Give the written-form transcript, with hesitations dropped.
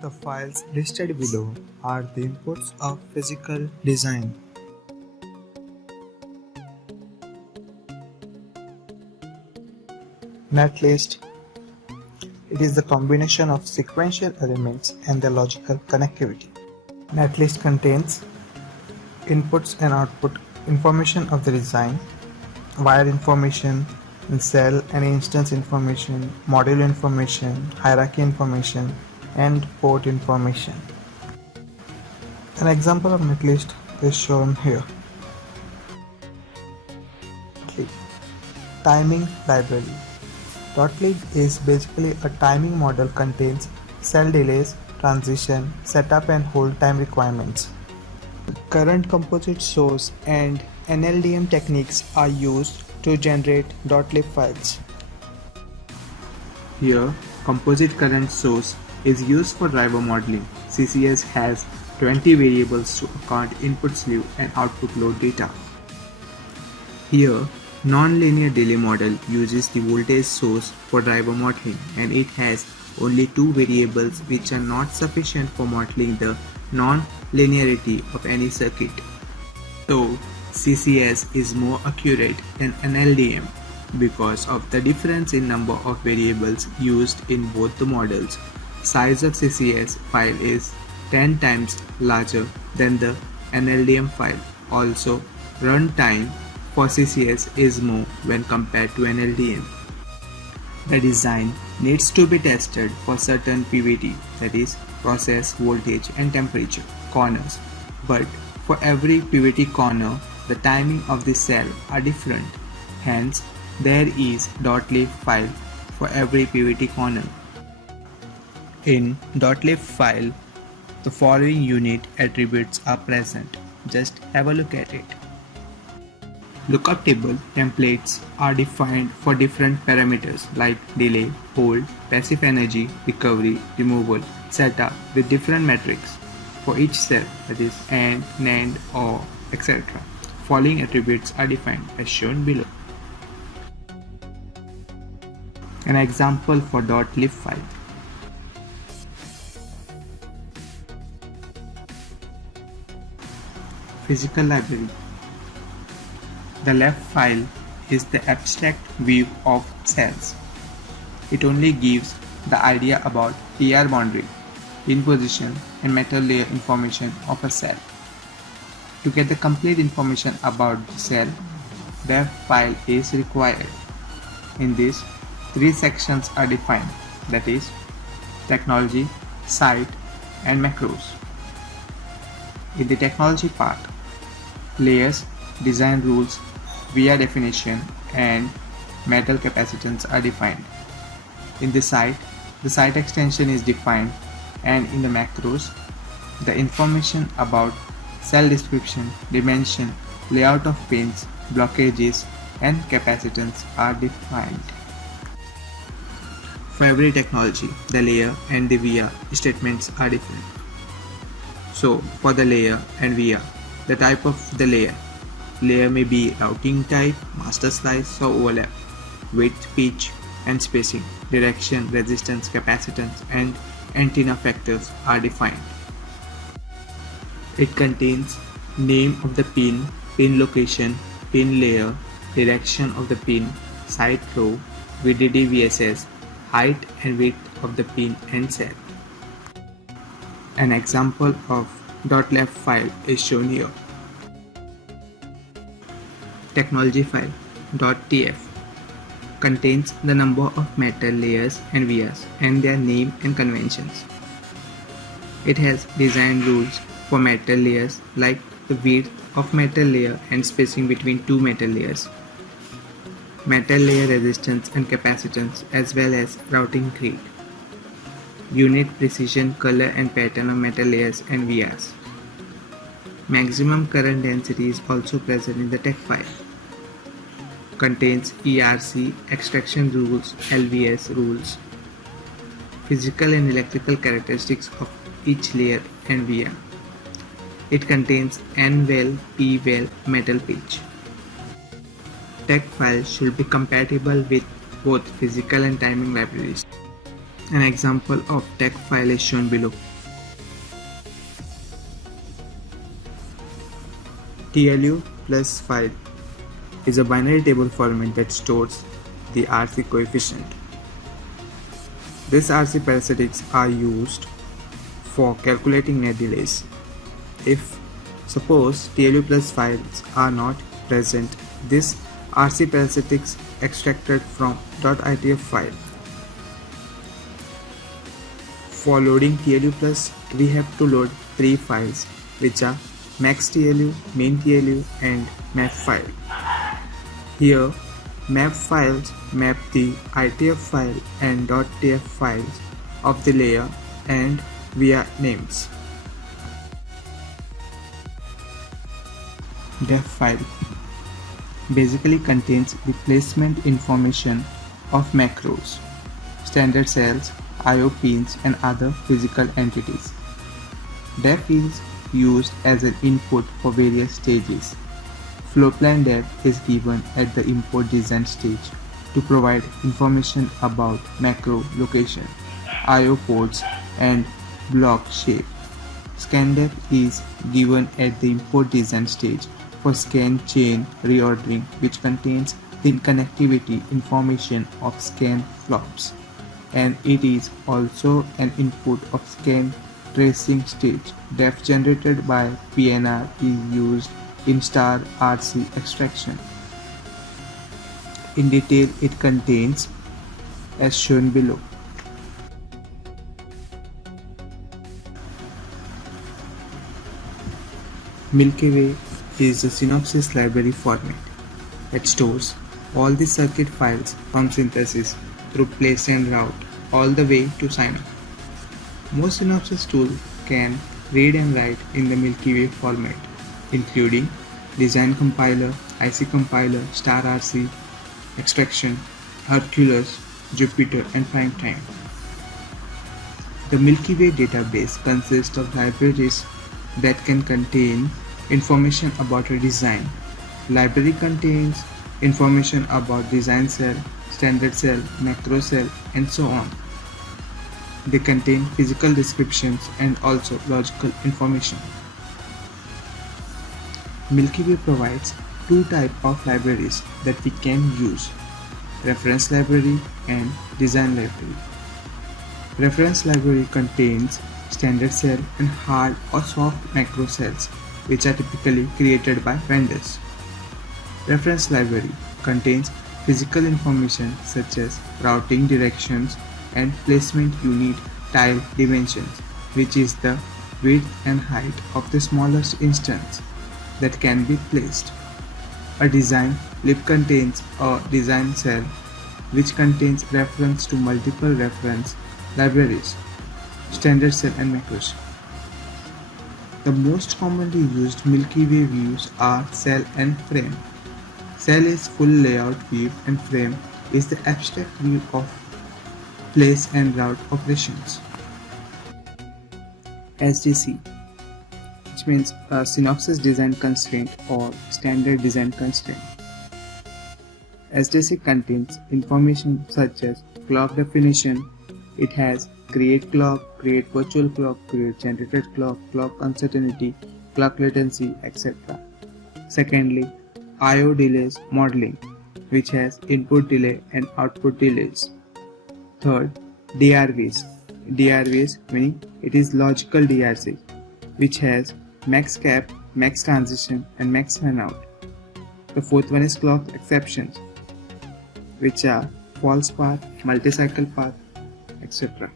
The files listed below are the inputs of physical design. Netlist. It is the combination of sequential elements and their logical connectivity. Netlist contains inputs and output information of the design, wire information, cell and instance information, module information, hierarchy information, and port information. An example of netlist is shown here. Timing library. Dotly is basically a timing model contains cell delays, transition, setup and hold time requirements. Current composite source and NLDM techniques are used to generate .lib files. Here, composite current source is used for driver modeling. CCS has 20 variables to account input slew and output load data. Here, non-linear delay model uses the voltage source for driver modeling, and it has only two variables which are not sufficient for modeling the non-linearity of any circuit. So, CCS is more accurate than NLDM because of the difference in number of variables used in both the models. Size of CCS file is 10 times larger than the NLDM file. Also, runtime for CCS is more when compared to NLDM. The design needs to be tested for certain PVT, that is process, voltage and temperature corners, but for every PVT corner the timing of the cell are different. Hence, there is .lib file for every PVT corner. In .lib file, the following unit attributes are present. Just have a look at it. Lookup table templates are defined for different parameters like delay, hold, passive energy, recovery, removal, setup with different metrics for each cell, that is AND, NAND, OR, etc. Following attributes are defined as shown below. An example for .lib file. Physical library. The left file is the abstract view of cells. It only gives the idea about PR boundary, pin position and metal layer information of a cell. To get the complete information about the cell, the file is required. In this, three sections are defined, that is, technology, site and macros. In the technology part, layers, design rules, VR definition and metal capacitance are defined. In the site extension is defined, and in the macros, the information about cell description, dimension, layout of pins, blockages and capacitance are defined. For every technology, the layer and the VR statements are different. So, for the layer and VR, the type of the layer. Layer may be routing type, master slice or overlap, width, pitch and spacing, direction, resistance, capacitance and antenna factors are defined. It contains name of the pin, pin location, pin layer, direction of the pin, site flow, VDD VSS, height and width of the pin and cell. An example of .lib file is shown here. Technology file .tf contains the number of metal layers and vias and their name and conventions. It has design rules for metal layers like the width of metal layer and spacing between two metal layers, metal layer resistance and capacitance as well as routing grid, unit precision, color and pattern of metal layers and vias. Maximum current density is also present in the tech file. Contains ERC, extraction rules, LVS rules, physical and electrical characteristics of each layer and via. It contains N-well, P-well, metal pitch. Tech file should be compatible with both physical and timing libraries. An example of tech file is shown below. TLU plus 5 is a binary table format that stores the RC coefficient. These RC parasitics are used for calculating net delays. If suppose TLU plus files are not present, this RC parasitics extracted from .itf file. For loading TLU plus, we have to load 3 files, which are max.tlu, main.tlu and map file. Here, map files map the itf file and .tf files of the layer and via names. Def file basically contains the placement information of macros, standard cells, I/O pins and other physical entities. Def is used as an input for various stages. Floorplan def is given at the import design stage to provide information about macro location, I/O ports and block shape. Scan-def is given at the import design stage for scan chain reordering, which contains the connectivity information of scan flops, and it is also an input of scan tracing stage. Def generated by PNR is used in star RC extraction. In detail, it contains as shown below. Milky Way is a Synopsys library format that stores all the circuit files from synthesis through place and route all the way to sign-off. Most Synopsys tools can read and write in the Milky Way format, including Design Compiler, IC Compiler, Star RC, Extraction, Hercules, Jupyter, and PrimeTime. The Milky Way database consists of libraries that can contain information about a design. Library contains information about design cell, standard cell, macro cell, and so on. They contain physical descriptions and also logical information. Milky Way provides two types of libraries that we can use: reference library and design library. Reference library contains standard cell and hard or soft macro cells, which are typically created by vendors. Reference library contains physical information such as routing directions and placement unit tile dimensions, which is the width and height of the smallest instance that can be placed. A design lib contains a design cell which contains reference to multiple reference libraries, standard cell and macros. The most commonly used Milky Way views are cell and frame. Cell is full layout view and frame is the abstract view of place and route operations. SDC, which means Synopsys Design Constraint or Standard Design Constraint. SDC contains information such as clock definition. It has create clock, create virtual clock, create generated clock, clock uncertainty, clock latency, etc. Secondly, I/O delays modeling, which has input delay and output delays. Third, DRVs. DRVs meaning it is logical DRC, which has max cap, max transition and max fanout. The fourth one is clock exceptions, which are false path, multi-cycle path, etc.